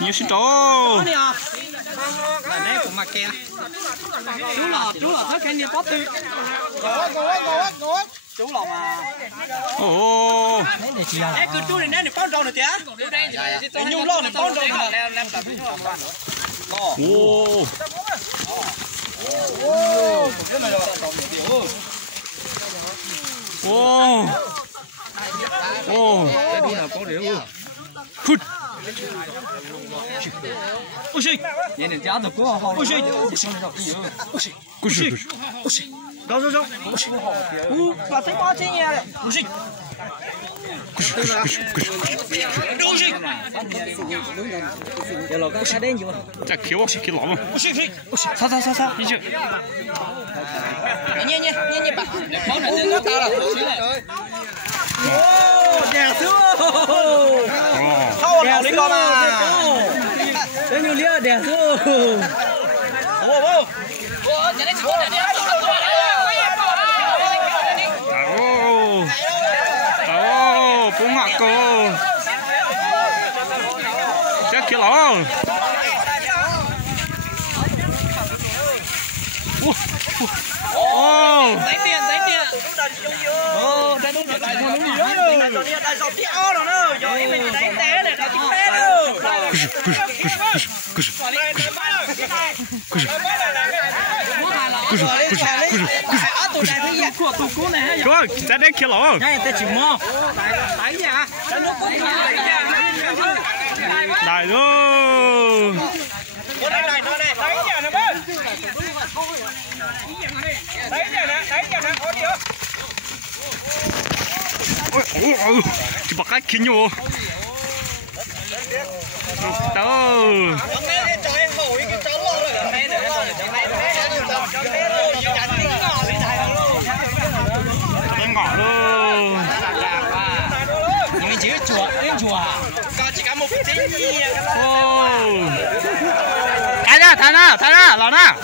nhiều xin trâu. Này cũng mặc kè. Chú lò thấy cái gì bóp đi. Chú lò mà. Ồ. Ê cứ chú này nè bón rau này tía. Cái nhung lò này bón rau này. Lem cả thứ lò. Ồ. Ồ. Ồ. Hút. Ôi xì. Nhìn này giá được quá không? Ôi xì. Ôi xì. Ôi xì. Đâu. Bà thấy món thế nhỉ? Ôi xì. Ôi xì. Giờ lò cái đen gì vậy? Chả khiếu lắm. Ôi xì. Sao. Đi chưa? Nhẹ bà. Món này nó tao rồi. Đẹp chưa? Đẹp đi con mà. Đấy nhiều lia đẹp chưa? Wow. Chạy đến chỗ này đi. Bố ngạc cô. Chắc kia lắm. Đánh tiền. Đây đúng rồi. Đại dọc tí o rồi nữa. Rồi em mình đánh té để nó tính té đâu. Rồi, ra đây kia lắm. Này ta chỉ mò. Đánh gì hả? Đại luôn. Này, đánh nhà nè bác. Đánh nhà nè, có chưa? Ôi, chỉ bắt cái kính vô. Đâu. Em ngỏ luôn. Những cái chùa. Chỉ có một cái gì. Thái ra, lò na.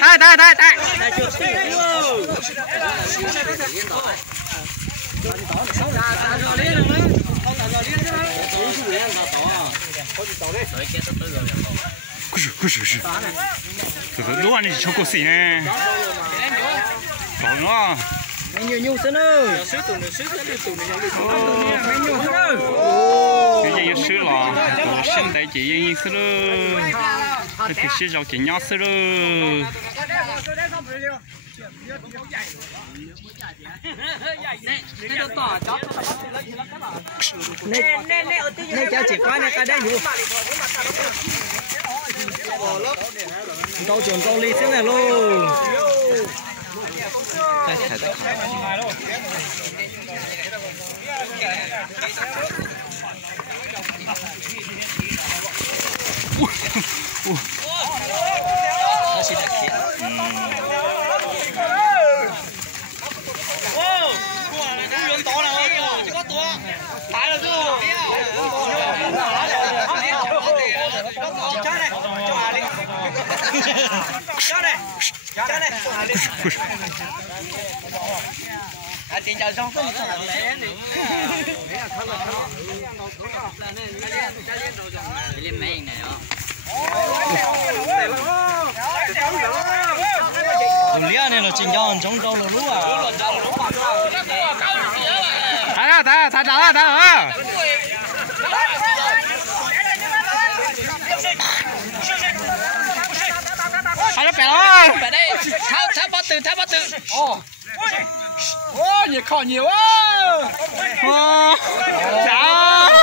Thái. Lúa này cho cô xỉ nè. Còn nữa. Nhiều xin ơi. Cái gì sữa lò, sinh đại chị yên sữa. Cái sữa rau chị nhỏ sữa. Này cho chị qua này cái đấy nhiều. Câu chuyện câu ly thế này luôn. Tiền chờ xong có một thằng lẻ đi. Lên mấy này hả? Dùng lia này là trình cho chống trâu là lúa à. Thả hả? Hai nó bẻ rồi. Bẻ đây. Tháo bắt từ. Ô, nhiệt khó nhiều á.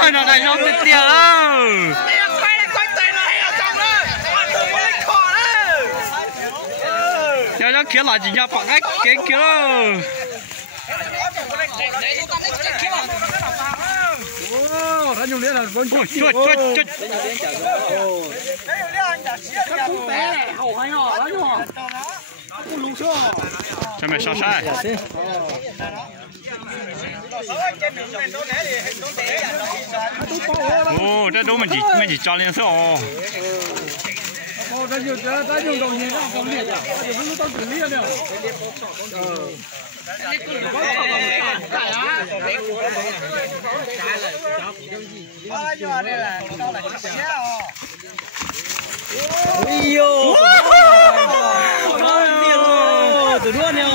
Trời nó đầy rong tiền. Giờ nó kia là chỉ nhau bằng cái kia. Đã dùng lia là vốn chuột. Cho mày so sai. Ồ, đây đâu mình chỉ cho lên số. Ta dùng đồng nhiên nó không liệt à? Nó tao xử lý nữa. ôi yo tụi đua nè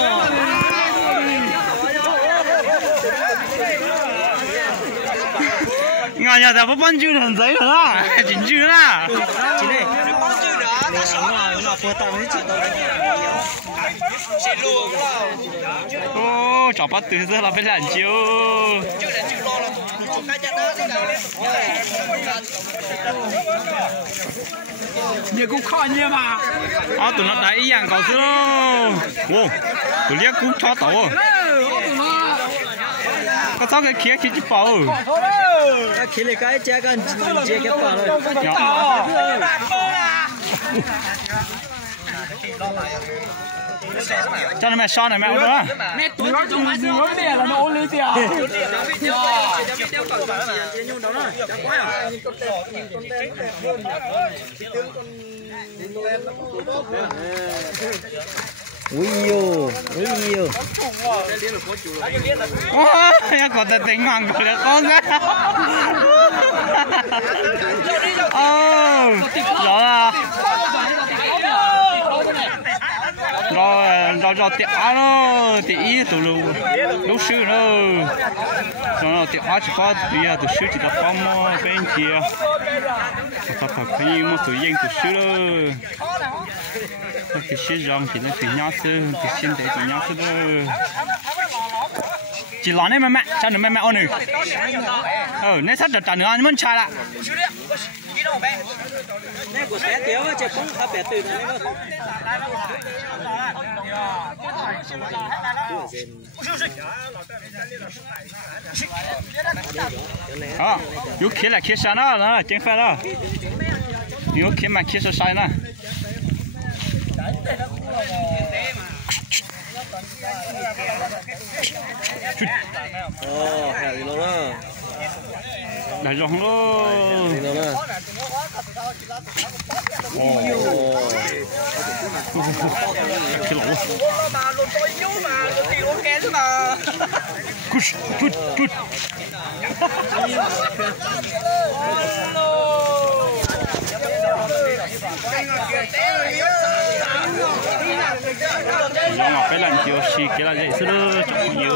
ngài nhà ta bắt chữ thành giấy rồi đó chỉnh chữ啦chị này nó phô tao mới chịu ô chó bắt từ giờ là phải làm chiếu nhiều cũng khó nhiều mà tụi nó đẩy dạng cầu xưa ô tụi liếc cũng cho tổ có sao cái kia chỉ bảo khi lấy cái che cái bảo rồi cho nó mẹ son này mẹ ôn nữa mẹ tuổi nó mẹ là nó ôn lên tiền ui yo ya còn ta tính hoàng của đứa con á rồi tiệm á nó tiệm tụi lúc xưa nó rồi tiệm á chỉ có tụi xưa chỉ là phong bên kia thật cái gì mà tụi dân tụi xưa đó cái xưa rong thì nó tụi nhau xưa thì xin để tụi nhau xưa đó chỉ lo này mẹ cho nó mẹ ôn nữa nên sắp được trả nữa anh muốn trả lại nè của bé tiểu chứ không phải bé từ này nữa yếu kia là kia sao nó là chính phải đó yếu kia mà kia sao sai nó hẹn gì đó đại rong đó cái lỗ cút nó mà cái lần chiều xì cái là dễ xưa chẳng nhiều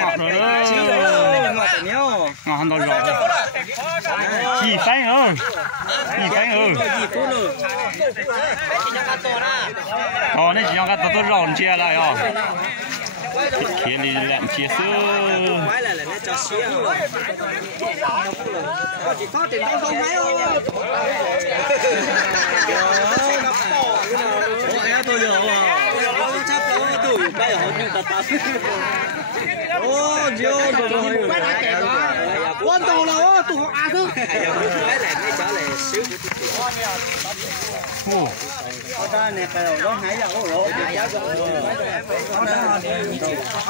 ngọt rồi đó ngọt hơn đâu rồi chỉ phanh hơn này chỉ cho cái tôi ròn chia lại kia đi làm chia sữa chỉ có tiền đâu không phải không tôi giờ chấp đó tôi bây giờ họ như tạt ô vô rồi quan tàu là tụi họ ăn thôi cái này mới trở lại xíu ta này phải nó hái ra rồi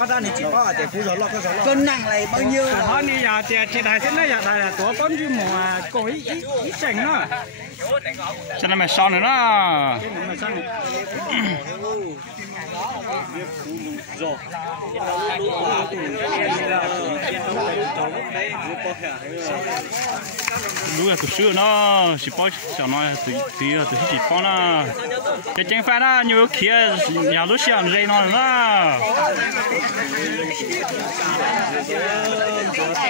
ta này chỉ có để phụ rồi lo cái rồi cân nặng này bao nhiêu họ này giờ chỉ đại thế này giờ đại là tổ con chứ mà có ít chỉnh nữa cho nên mày son nữa đó lúc là tụi xưa nó chỉ bao giờ nói tụi chỉ bao nó cái chân phải nó nhiều kia nhà lúc xưa làm gì nó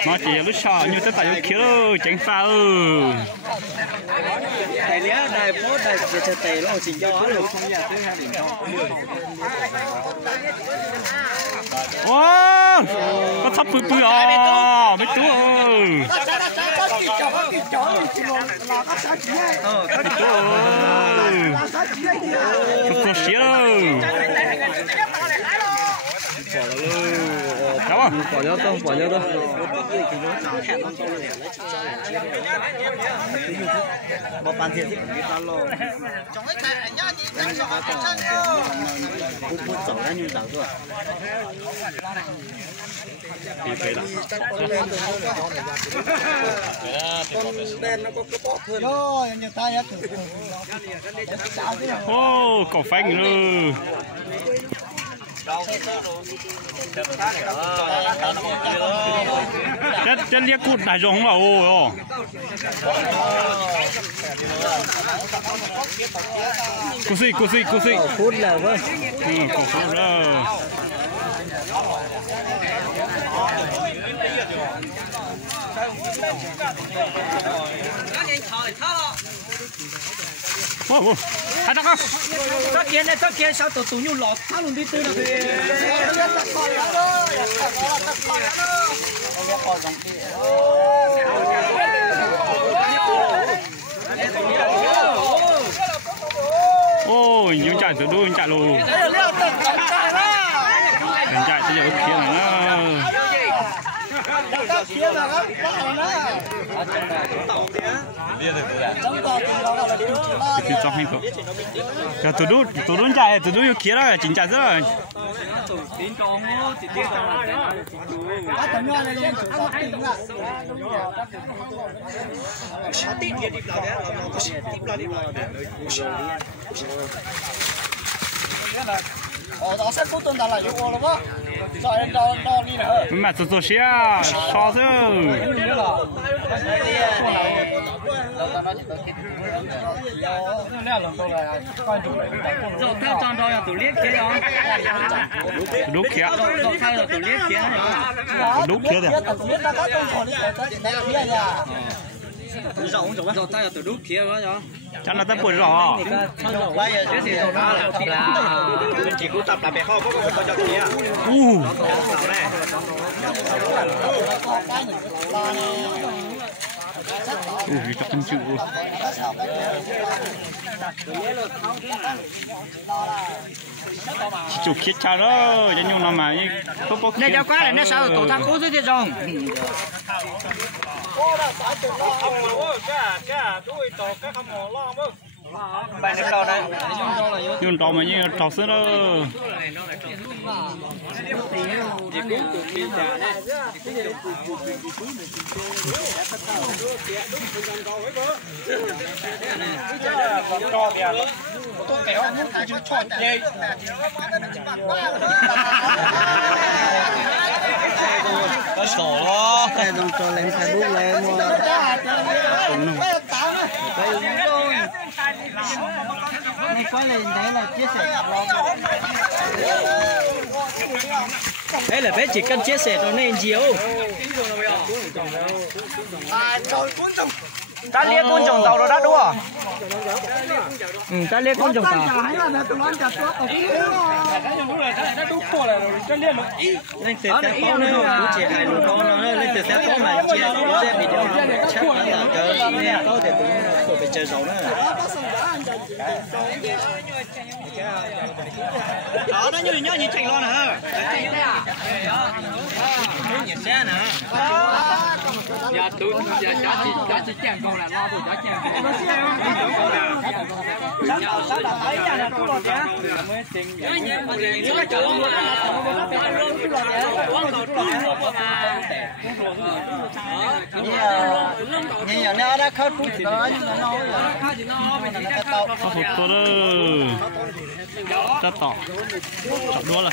nó chỉ lúc xưa nhiều tất cả nhiều kia đâu chân phải đại lý đại phố đại chế tệ nó chỉ cho nó không nhà thứ hai điểm wow có thấp bự bự à mấy túi có xíu Đâu bỏ nhau đâu. Một bàn tiền thì đi tao lo. Cũng走了你咋做？ thì phải là con đen nó có cái bóp hơn. Rồi, nhà ta nhá. ô cỏ phanh luôn chất liếc cụt đại giống là ô cô xí Phút là vâng. cổ phút đó ô hai đứa con Tất kia sao tụi nhung lọt tháo luôn đi tư nào thì ôi những chạy từ đuôi chạy luôn chạy tới giờ kia thì trong hình không cả từ đuôi chạy từ đuôi kia là chính chạy rất đó sẽ có tuần là yêu rồi đó. Rồi đo đi nữa. mà tôi xe sao thế rồi theo tròn rồi tụi liếc kia rồi. đúng kia Rồi theo tụi liếc kia rồi. đúng kia đấy Rồi theo tụi đúc kia rồi. chắc là ta bồi rõ Cái gì rồi đó là chỉ cũng tập là bè kho có một cho kia. chắc không chịu chủ khiết cha đó cho nhung làm mà đây đeo quá là nó sao tổ thằng cố dưới kia rồi. nhung trâu mà như trâu sữa đó Có sổ đó. Cái dòng cho lên Facebook lên mua. Này quay lên đấy là chia sẻ. Đấy là bé chỉ cần chia sẻ cho nên chiếu. Ta liếc con trồng tàu rồi đó đúng không? Ta liếc con trồng tàu. Lên từ xe bó nữa, chỉ hai lúa con nữa, lên từ xe bó mà chia xe bị đeo chắc là cái nghe có thể cũng phải chơi rau nữa. Đó nó như nhớ chạy lo nè. Nhiệt xe nè. Dạ tôi giá trị chèn con là lo tôi giá chèn Nhìn giờ nó đã khớp phút đó nhưng mà nó có một cô đó rất to chọc đua là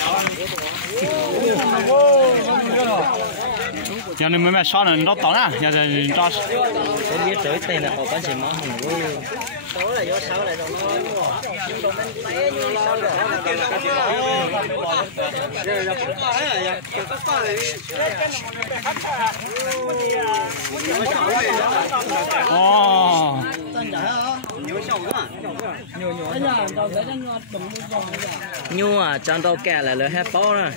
giờ này mới mẹ sao này nó to nè giờ này cho tôi biết tới đây là có cái gì mà hỏng quá đó là do sao lại rồi nhu à trong tàu kè là lỡ hết bao rồi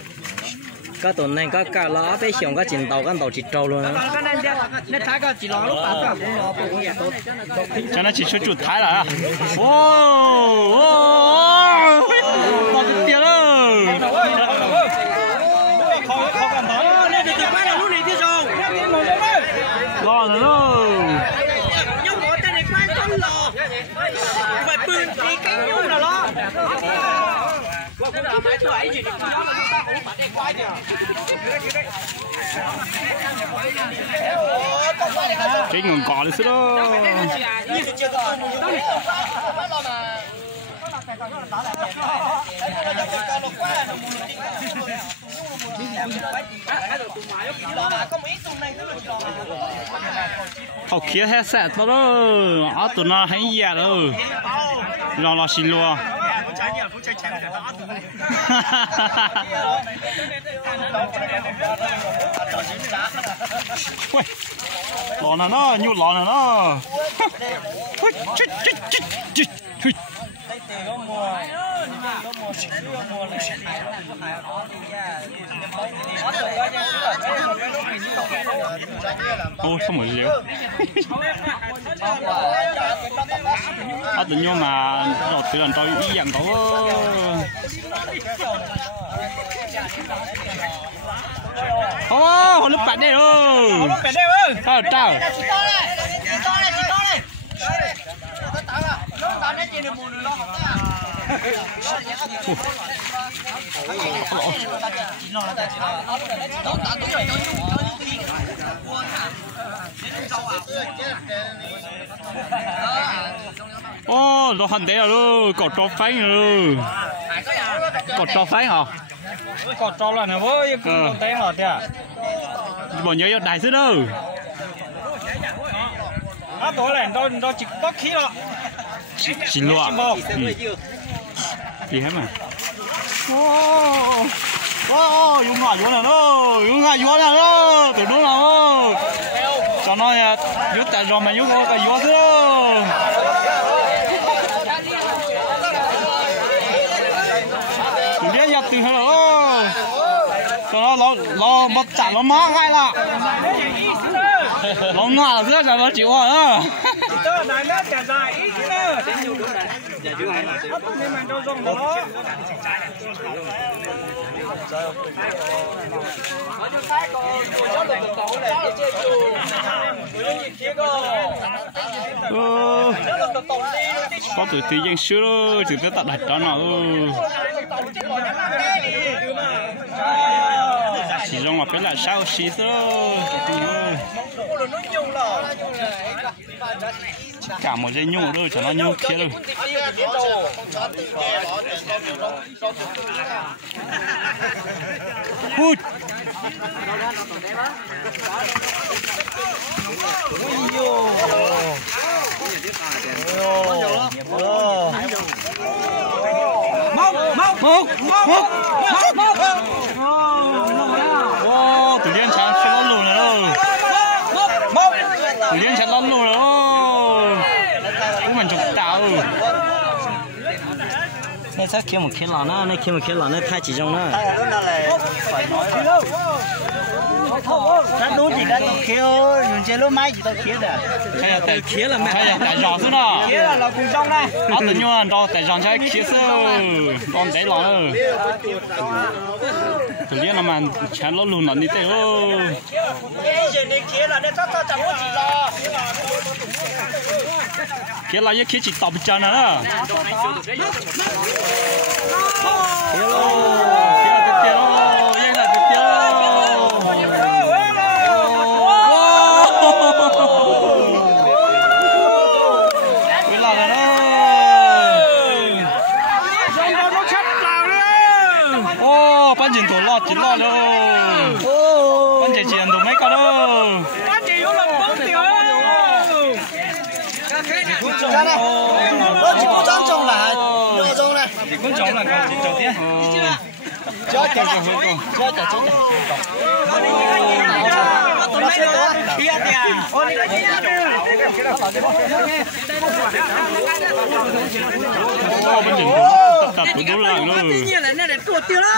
các tuần này có cả lá bé xiong các chỉnh tàu các tàu chỉ trâu luôn nó thái cái chỉ lá lúc bán cả cũng nó cho nó chỉ số chuột thái là ô bao nhiêu tiền rồi lo nữa nhung ở đây này quay con lò phải bươn cái nhung nào lo cái ngọn cỏ đấy đó học kia hết sạch đó ở tụi nó hay già rồi lo xin luôn lò nào nó nhiều lò nào nó ôi không phải liều tự nhiên mà lọt từ lần tôi ý dạng có họ lúc bạn đây ơi sao sao ô nó hành đấy rồi cột trò phanh rồi cột trò phanh hả cột trò là nào với cột té hả thế à bọn nhớ đại sứ đâu á tối này nó chỉ có khí đó xin luôn gì hết mà ô dùng ngải vô nào đó dùng ngải vô nào đó tụi nó nào cho nó nha dưới tại rồi mà dưới cái vô thế đó tụi đứa nhập từ đó cho nó lo mất trả nó má ngay là nó ngả rất là nó chịu à này nó trả dài ít nữa nhưng mà đâu dùng đó có tụi tí dân sữa đó chỉ biết đặt đó nào chỉ trong mà biết là sao xí đó cả một dây nhung rồi cho nó nhung kia rồi hút tự nhiên chán sẽ lăn lùn rồi tự nhiên sẽ lăn lùn rồi cũng mình chụp tạo này sao kiếm một cái lò nó này kiếm một cái lò nó thay chỉ trong nó nó đúng thì đã kêu dùng chế lúa máy chỉ tao kêu được hay là tại kia là mẹ hay là tại giò thế nào kêu là cùng trong đây nó tự nhiên là đó tại giò trái kia sơ con đấy lò tự nhiên là mà chán nó lùn nó đi tới ô kia là cái chỉ tập chân nữa bán tiền đồ lo chỉ lo đâu, bán tiền đồ mấy cái đâu, bán tiền vô làm 4 triệu ra đây, nó chỉ có trống trồng là, nó trồng này, chỉ có trồng là còn chỉ trồng tiếc, cho cái này, cho cái này, tụi này đó, kia kìa, ôi cái gì bán tiền đồ, tập tụi nó làm luôn.